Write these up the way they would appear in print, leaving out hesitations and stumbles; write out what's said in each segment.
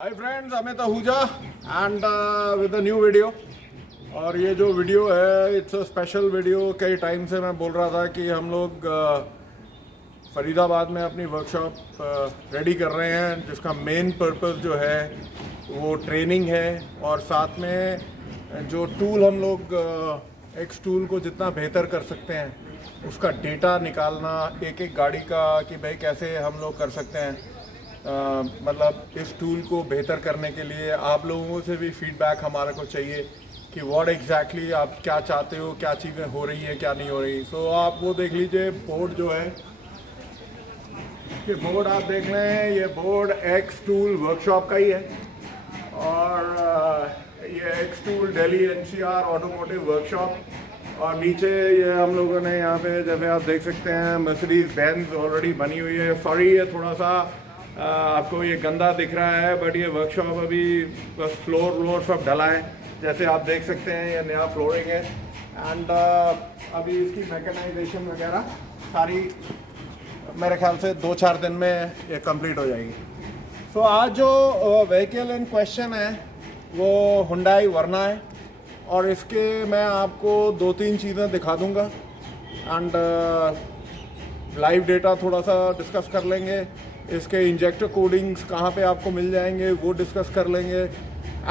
Hi friends, Amit Ahuja and with a new video. और ये जो वीडियो है इट्स अ स्पेशल वीडियो। कई टाइम से मैं बोल रहा था कि हम लोग फरीदाबाद में अपनी वर्कशॉप रेडी कर रहे हैं, जिसका मेन पर्पस जो है वो ट्रेनिंग है। और साथ में जो टूल हम लोग एक्स टूल को जितना बेहतर कर सकते हैं उसका डेटा निकालना एक एक गाड़ी का, कि भाई कैसे हम लोग कर सकते हैं। मतलब इस टूल को बेहतर करने के लिए आप लोगों से भी फीडबैक हमारे को चाहिए कि व्हाट एग्जैक्टली आप क्या चाहते हो, क्या चीज़ें हो रही है क्या नहीं हो रही। सो आप वो देख लीजिए, बोर्ड जो है ये बोर्ड आप देख लें, ये बोर्ड एक्स टूल वर्कशॉप का ही है। और ये x tool Delhi NCR automotive workshop. और नीचे ये हम लोगों ने यहाँ पे जैसे आप देख सकते हैं मर्सिडीज बेंज ऑलरेडी बनी हुई है। सॉरी ये थोड़ा सा आपको ये गंदा दिख रहा है, बट ये वर्कशॉप अभी बस फ्लोर सब डला है। जैसे आप देख सकते हैं ये नया फ्लोरिंग है। एंड अभी इसकी मैकेनाइजेशन वगैरह सारी मेरे ख्याल से 2-4 दिन में ये कंप्लीट हो जाएगी। सो आज जो व्हीकल इन क्वेश्चन है वो हुंडई वर्ना है। और इसके मैं आपको 2-3 चीज़ें दिखा दूंगा एंड लाइव डेटा थोड़ा सा डिस्कस कर लेंगे। इसके इंजेक्टर कोडिंग्स कहाँ पे आपको मिल जाएंगे वो डिस्कस कर लेंगे।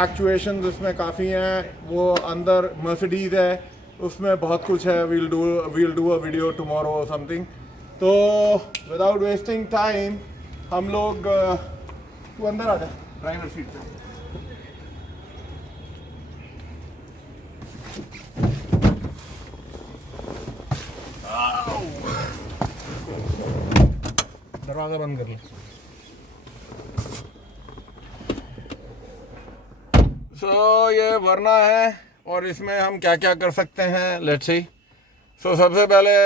एक्चुएशंस इसमें काफ़ी हैं, वो अंदर मर्सिडीज़ है, उसमें बहुत कुछ है। We'll do a video tomorrow और समथिंग। तो विदाउट वेस्टिंग टाइम हम लोग तू अंदर आ जा ड्राइवर सीट पे। दरवाज़ा बंद कर ले। सो ये वरना है और इसमें हम क्या क्या कर सकते हैं, लेट्स सी। सो सबसे पहले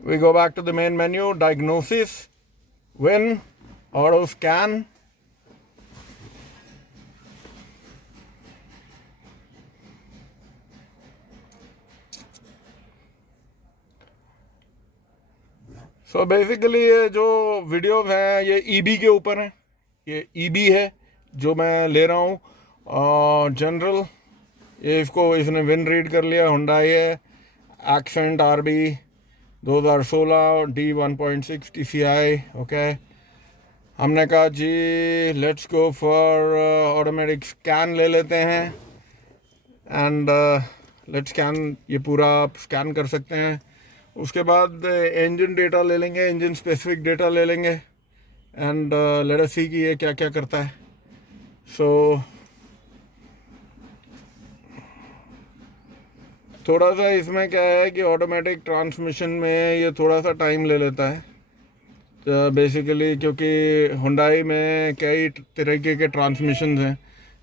we go back to the main menu, diagnosis, win, auto scan. So basically ये जो वीडियो हैं ये ईबी के ऊपर हैं। ये ईबी है जो मैं ले रहा हूँ जनरल। ये इसने विन रीड कर लिया, हुंडई है, accent RB 2016 D1.6 TCI। Okay, हमने कहा जी let's go for automatic scan ले लेते हैं। एंड लेट्स स्कैन, ये पूरा आप स्कैन कर सकते हैं। उसके बाद इंजन डेटा ले लेंगे, इंजन स्पेसिफिक डेटा ले लेंगे एंड लेट अस सी कि ये क्या क्या करता है। सो थोड़ा सा इसमें क्या है कि ऑटोमेटिक ट्रांसमिशन में ये थोड़ा सा टाइम ले लेता है। तो बेसिकली क्योंकि हुंडई में कई तरीके के ट्रांसमिशन हैं।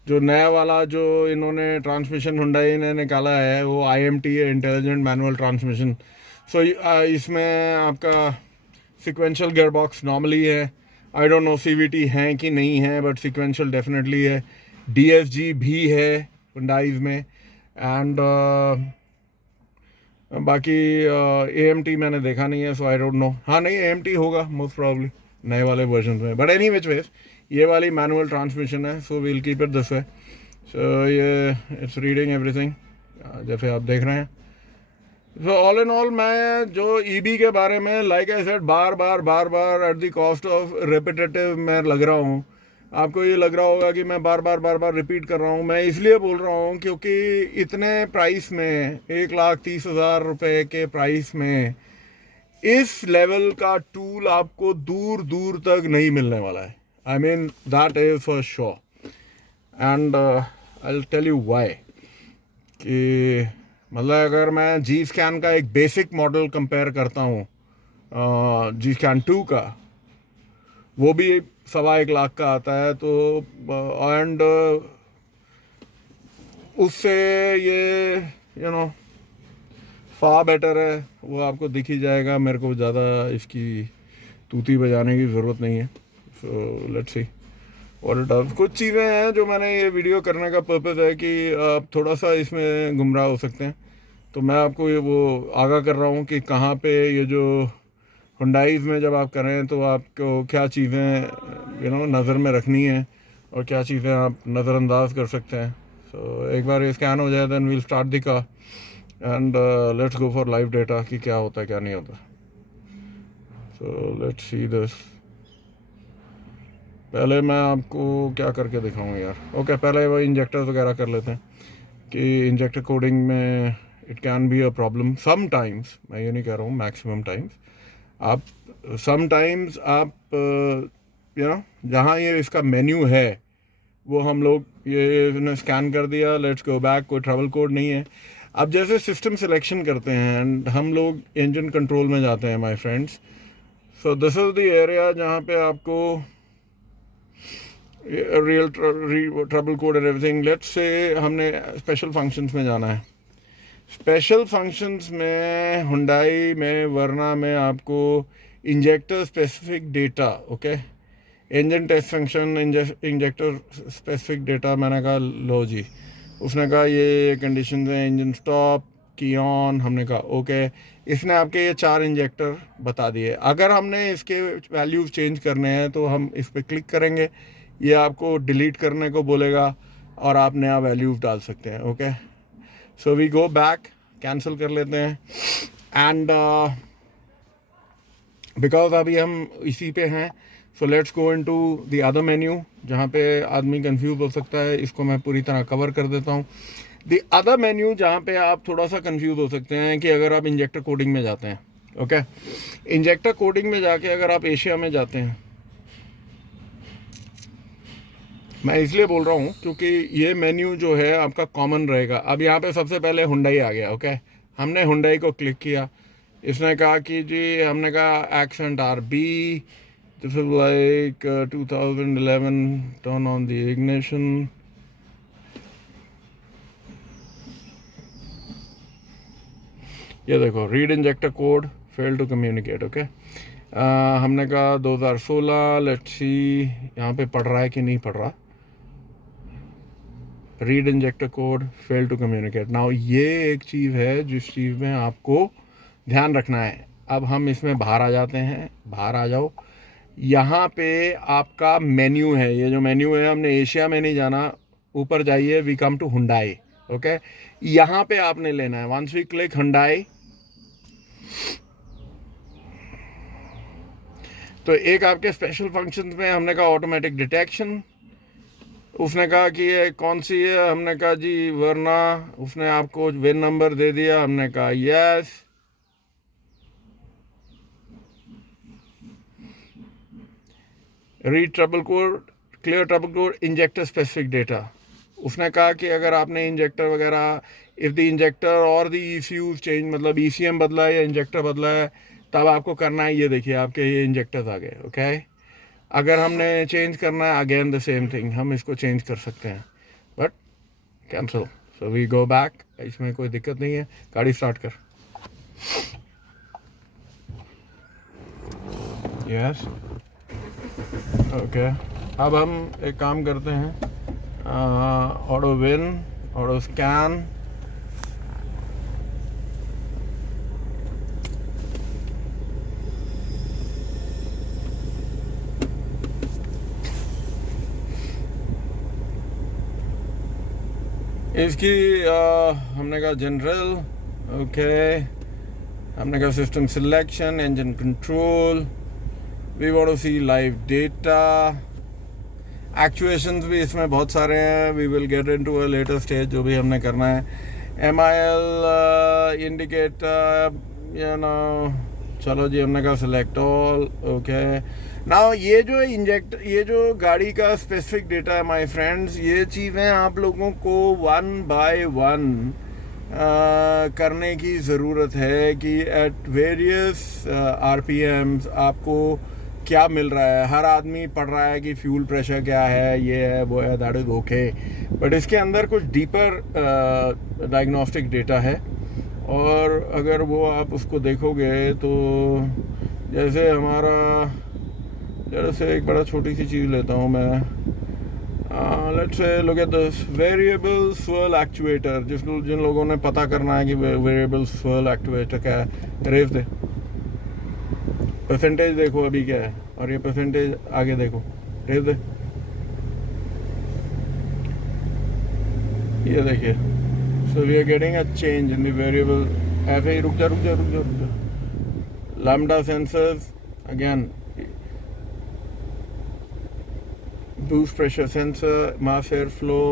जो नया वाला जो इन्होंने ट्रांसमिशन हुंडई ने निकाला है वो IMT है, इंटेलिजेंट मैनुअल ट्रांसमिशन। सो इसमें आपका सिक्वेंशियल गियरबॉक्स नॉर्मली है। आई डोंट नो CVT है कि नहीं है, बट सिक्वेंशियल डेफिनेटली है। DSG भी है हुंडईज़ में। एंड बाकी AMT मैंने देखा नहीं है, सो आई डोंट नो। हाँ नहीं, AMT होगा मोस्ट प्रॉब्ली नए वाले वर्जन में, बट एनी विच वेज ये वाली मैनुअल ट्रांसमिशन है। So we'll keep it this way. So ये इट्स रीडिंग एवरीथिंग जैसे आप देख रहे हैं। सो ऑल इन ऑल मैं जो EB के बारे में like I said bar bar at the cost of repetitive मैं लग रहा हूँ। आपको ये लग रहा होगा कि मैं बार बार रिपीट कर रहा हूँ। मैं इसलिए बोल रहा हूँ क्योंकि इतने प्राइस में 1,30,000 रुपये के प्राइस में इस लेवल का टूल आपको दूर दूर तक नहीं मिलने वाला है। I mean that is for sure. And I will tell you why. कि मतलब अगर मैं जी स्कैन का एक बेसिक मॉडल कंपेयर करता हूँ जी स्कैन 2 का, वो भी 1.25 लाख का आता है। तो एंड उससे ये यू नो फार बेटर है, वो आपको दिख ही जाएगा। मेरे को ज़्यादा इसकी तूती बजाने की ज़रूरत नहीं है। सो लेट्स सी और कुछ चीज़ें हैं जो मैंने ये वीडियो करने का पर्पज़ है कि आप थोड़ा सा इसमें गुमराह हो सकते हैं। तो मैं आपको ये वो आगाह कर रहा हूँ कि कहाँ पे ये जो हुंडईज़ में जब आप करें तो आपको क्या चीज़ें नज़र में रखनी है और क्या चीज़ें आप नज़रअंदाज कर सकते हैं. सो एक बार ये स्कैन हो जाए then we'll start the car and let's go for live data कि क्या होता है क्या नहीं होता. So let's see this. पहले मैं आपको क्या करके दिखाऊँ यार. ओके, पहले वो इंजेक्टर्स वगैरह कर लेते हैं कि इंजेक्टर कोडिंग में it can be a problem sometimes. मैं ये नहीं कह रहा हूँ मैक्सिमम टाइम्स. आप समटाइम्स आप जहाँ ये इसका मेन्यू है वो हम लोग ये स्कैन कर दिया, लेट्स गो बैक, कोई ट्रैवल कोड नहीं है. अब जैसे सिस्टम सिलेक्शन करते हैं एंड हम लोग इंजन कंट्रोल में जाते हैं my friends. So this is the area जहाँ पे आपको real trouble code and everything. Let's say हमने स्पेशल फंक्शंस में जाना है. स्पेशल फंक्शंस में हुंडई में वरना में आपको injector specific data, okay, engine test function injector specific data. मैंने कहा लो जी. उसने कहा ये कंडीशन है, इंजन स्टॉप की ऑन. हमने कहा ओके. इसने आपके ये 4 इंजेक्टर बता दिए. अगर हमने इसके वैल्यूज़ चेंज करने हैं तो हम इस पर क्लिक करेंगे, ये आपको डिलीट करने को बोलेगा और आप नया वैल्यूज़ डाल सकते हैं. Okay, so we go back, cancel कर लेते हैं एंड बिकॉज अभी हम इसी पे हैं. So let's go into the other menu जहाँ पे आदमी कंफ्यूज हो सकता है. इसको मैं पूरी तरह कवर कर देता हूँ. द अदर मेन्यू जहाँ पे आप थोड़ा सा कंफ्यूज हो सकते हैं कि अगर आप इंजेक्टर कोडिंग में जाते हैं. ओके, इंजेक्टर कोडिंग में जाके अगर आप एशिया में जाते हैं, मैं इसलिए बोल रहा हूँ क्योंकि ये मेन्यू जो है आपका कॉमन रहेगा. अब यहाँ पे सबसे पहले हुंडई आ गया. ओके, हमने हुंडई को क्लिक किया. इसने कहा कि जी, हमने कहा Accent RB, this is like 2011, turn on the ignition. ये देखो, read injector code, fail to communicate. Okay, हमने कहा 2016. लेट्स सी यहाँ पे पढ़ रहा है कि नहीं पढ़ रहा. Read injector code, fail to communicate. Now ये एक चीज़ है जिस चीज़ में आपको ध्यान रखना है. अब हम इसमें बाहर आ जाते हैं. बाहर आ जाओ. यहाँ पे आपका मेन्यू है. ये जो मेन्यू है, हमने एशिया में नहीं जाना, ऊपर जाइए, we come to Hyundai. Okay, यहाँ पे आपने लेना है. वंस वी क्लिक हुंडई, तो एक आपके स्पेशल फंक्शंस में हमने कहा ऑटोमेटिक डिटेक्शन. उसने कहा कि ये कौन सी है. हमने कहा जी वरना. उसने आपको विन नंबर दे दिया. हमने कहा yes. Read trouble code, clear trouble code, injector specific data. उसने कहा कि अगर आपने इंजेक्टर वगैरह, इफ़ द इंजेक्टर और द ECU चेंज, मतलब ECM बदला है या इंजेक्टर बदला है, तब आपको करना है. ये देखिए आपके ये इंजेक्टर्स आ गए. ओके, अगर हमने चेंज करना है, अगेन द सेम थिंग, हम इसको चेंज कर सकते हैं but cancel. So we go back. इसमें कोई दिक्कत नहीं है. गाड़ी स्टार्ट कर. Yes, okay. अब हम एक काम करते हैं, ऑटो विन, ऑटो स्कैन. इसकी हमने कहा जनरल. ओके, हमने कहा system selection, engine control. We want to see live data. Actuations भी इसमें बहुत सारे हैं. We will get into a later stage जो भी हमने करना है. MIL इंडिकेटर, चलो जी, हमने कहा सिलेक्ट ऑल. ओके, नाउ ये जो गाड़ी का स्पेसिफिक डेटा है माय फ्रेंड्स, ये चीज़ें आप लोगों को 1 बाय 1 करने की ज़रूरत है कि एट वेरियस RPMs आपको क्या मिल रहा है. हर आदमी पढ़ रहा है कि फ्यूल प्रेशर क्या है, ये है, वो है, दैट इज़ ओके. बट इसके अंदर कुछ डीपर डायग्नोस्टिक डेटा है और अगर वो आप उसको देखोगे तो जैसे एक बड़ा छोटी सी चीज़ लेता हूँ मैं. Let's say look at this variable swirl actuator. जिन लोगों ने पता करना है कि वेरिएबल स्वर्ल एक्चुएटर क्या है, रेज दे. परसेंटेज देखो अभी क्या है, और ये परसेंटेज आगे देखो, रेस दे, ये देखिए। So we are getting a change in the variable. ऐसे ही रुक जा रुक जा रुक जा रुक जा। Lambda sensors again, boost pressure sensor, mass airflow,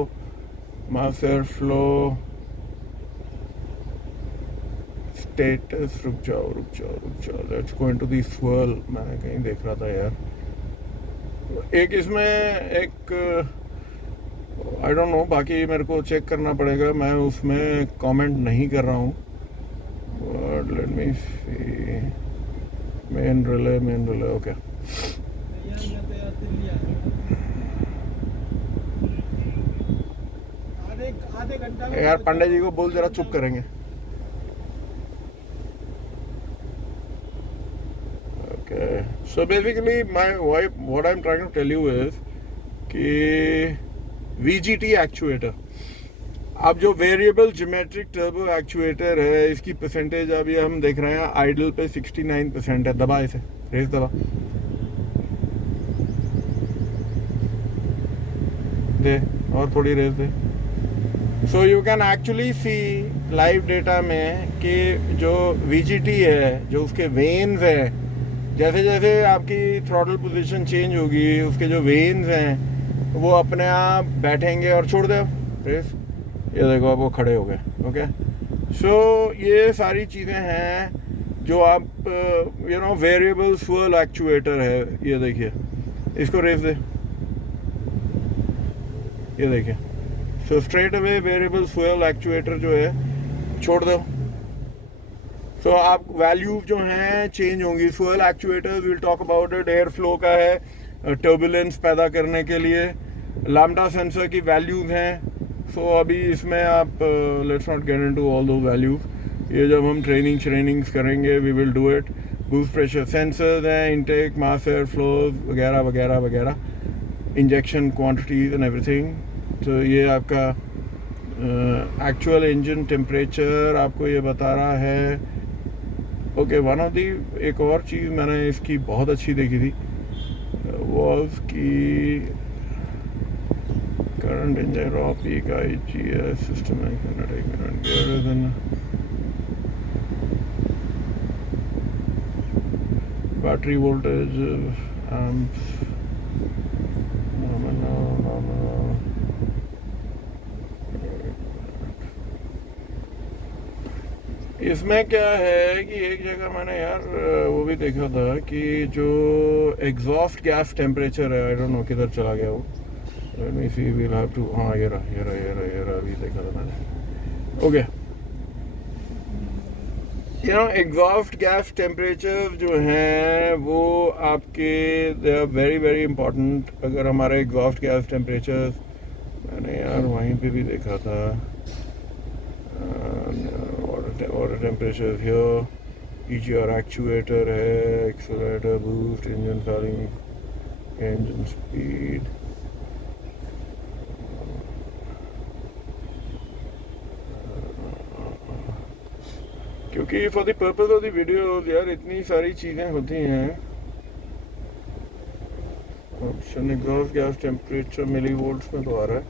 status, रुक जाओ, let's go into the swirl। मैंने कहीं देख रहा था यार, एक इसमें एक आई डोंट नो, बाकी मेरे को चेक करना पड़ेगा, मैं उसमें कमेंट नहीं कर रहा हूँ। Let me see, main relay okay. यार पांडे जी को बोल जरा चुप करेंगे। Okay, so basically my what I am trying to tell you is कि VGT एक्चुएटर, अब जो वेरिएबल ज्योमेट्रिक टर्बो एक्चुएटर है, इसकी परसेंटेज अभी हम देख रहे हैं आइडल पे 69% है। दबा इसे, रेस दबा दे, और थोड़ी रेस दे। So you can actually see live data में कि जो VGT है, जो उसके वेन्स हैं, जैसे जैसे आपकी थ्रॉटल पोजीशन चेंज होगी, उसके जो वेन्स हैं वो अपने आप बैठेंगे और छोड़ दे रेस। ये देखो अब वो खड़े हो गए। ओके, सो ये सारी चीज़ें हैं जो आप you know variable swirl actuator है। ये देखिए, इसको रेस दे, ये देखिए। So straight away variable swirl actuator जो है छोड़ दो। सो आप वैल्यूज जो हैं चेंज होंगी। Swirl actuator will talk about it, air flow का है, टर्बुलेंस पैदा करने के लिए। लैम्डा सेंसर की वैल्यूज हैं। सो अभी इसमें आप let's not get into all दो वैल्यूज, ये जब हम ट्रेनिंग्स करेंगे we will do it. Boost pressure sensors हैं, इनटेक, मास एयर फ्लोज वगैरह वगैरह वगैरह, इंजेक्शन क्वांटिटीज एंड एवरीथिंग। तो ये आपका एक्चुअल इंजन टेम्परेचर आपको ये बता रहा है। ओके, वन ऑफ दी एक और चीज़ मैंने इसकी बहुत अच्छी देखी थी वॉज की current engine raw peak IGS system and kinetic and greater than battery voltage amps nominal। इसमें क्या है कि एक जगह मैंने यार वो भी देखा था कि जो एग्जॉस्ट गैस टेम्परेचर है, आई डोंट नो किधर चला गया वो। Let me see, we'll have to, हाँ ये रहा अभी देखा था मैंने। Okay, you know exhaust gas temperature जो हैं वो आपके they are very very important. अगर हमारे एग्जॉस्ट गैस टेम्परेचर, मैंने यार वहीं पे भी देखा था, water temperature here, EGR actuator है, accelerator, boost, engine failing, engine speed. क्योंकि for the purpose of the video यार इतनी सारी चीज़ें होती हैं। Option exhaust gas temperature millivolts में तो आ रहा है।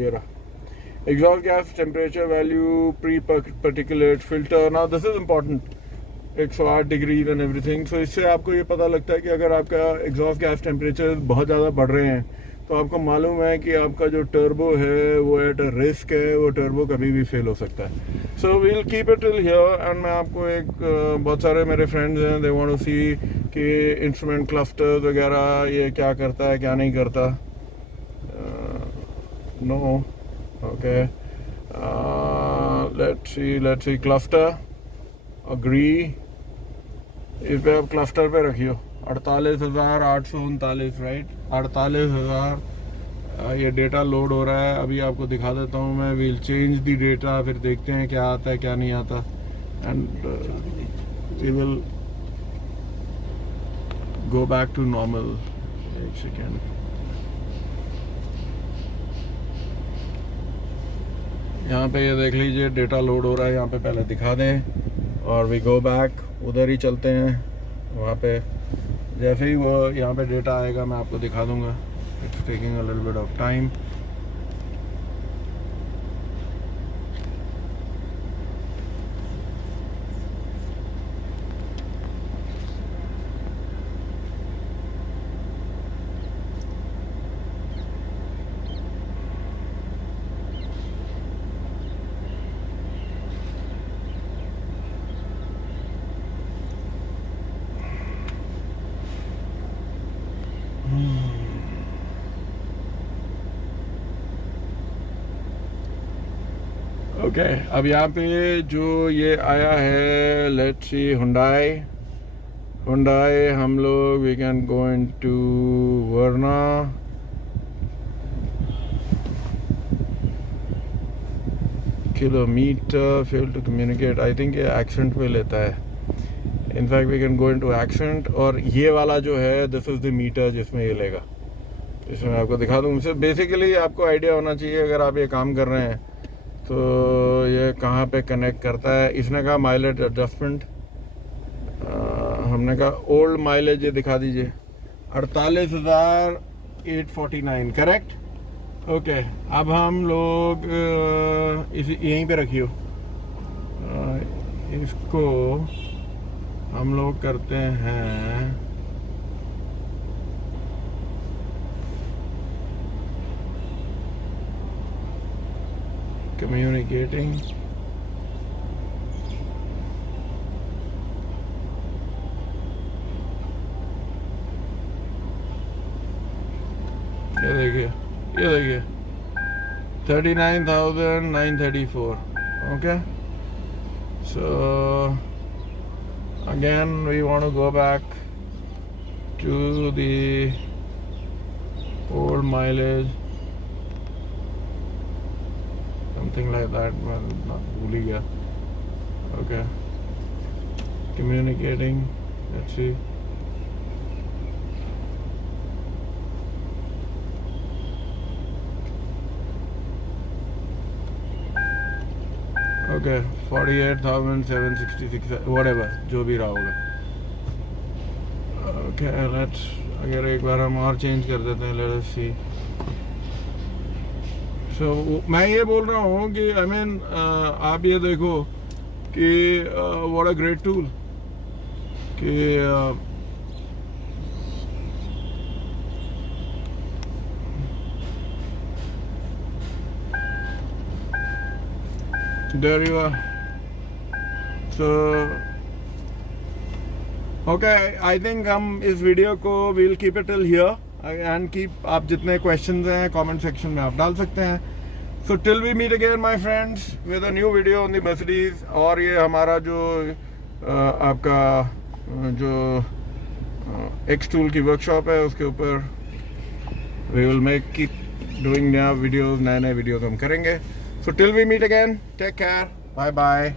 ये रहा exhaust gas temperature value, pre particulate filter. Now this is important, 108 degree and everything. So इससे आपको ये पता लगता है कि अगर आपका एग्जॉस्ट गैस टेम्परेचर बहुत ज़्यादा बढ़ रहे हैं तो आपको मालूम है कि आपका जो टर्बो है वो एट अ रिस्क है, वो टर्बो कभी भी फेल हो सकता है। So we'll keep it till here and मैं आपको एक बहुत सारे मेरे फ्रेंड्स हैं, दे वांट टू सी कि इंस्ट्रूमेंट क्लस्टर्स वगैरह ये क्या करता है क्या नहीं करता। No, okay, let's see cluster, agree, इस पे आप क्लस्टर पे रखियो 48,839, राइट, 48,000। ये डेटा लोड हो रहा है, अभी आपको दिखा देता हूँ मैं। वील चेंज दी डेटा, फिर देखते हैं क्या आता है क्या नहीं आता, and we will go back to normal. एक सेकेंड, यहाँ पे ये देख लीजिए डेटा लोड हो रहा है, यहाँ पे पहले दिखा दें और वी गो बैक, उधर ही चलते हैं। वहाँ पे जैसे ही वो यहाँ पे डेटा आएगा मैं आपको दिखा दूँगा। It's taking a little bit of time. Okay अब यहाँ पे जो ये आया है, लेट्स सी हुंडई हम लोग we can go into Verna. Kilometre fail to communicate, I think ये एक्सेंट पे लेता है। In fact we can go into Accent, और ये वाला जो है दिस इज़ द मीटर जिसमें ये लेगा। इसमें आपको दिखा दूँ। सिर्फ बेसिकली आपको आइडिया होना चाहिए अगर आप ये काम कर रहे हैं तो ये कहाँ पे कनेक्ट करता है। इसने कहा माइलेज एडजस्टमेंट, हमने कहा ओल्ड माइलेज ये दिखा दीजिए 48,849 करेक्ट। ओके अब हम लोग इस यहीं पे रखियो, इसको हम लोग करते हैं communicating। ये देखिए 39,934। okay, so again we want to go back to the old mileage, something like that, भूल ही गया। okay, communicating, let's see। okay 48,766 whatever जो भी रहा होगा। okay let's, अगर एक बार हम और चेंज कर देते हैं, let us see। so मैं ये बोल रहा हूँ कि I mean आप ये देखो कि what a great tool कि there you are। so okay I think हम इस वीडियो को we'll keep it till here and keep, आप जितने questions हैं comment section में आप डाल सकते हैं। so till we meet again my friends with a new video on the Mercedes। और ये हमारा जो आपका जो Xtool की वर्कशॉप है उसके ऊपर we will keep doing नया वीडियोस, नए वीडियोस हम करेंगे। so till we meet again, take care, bye bye।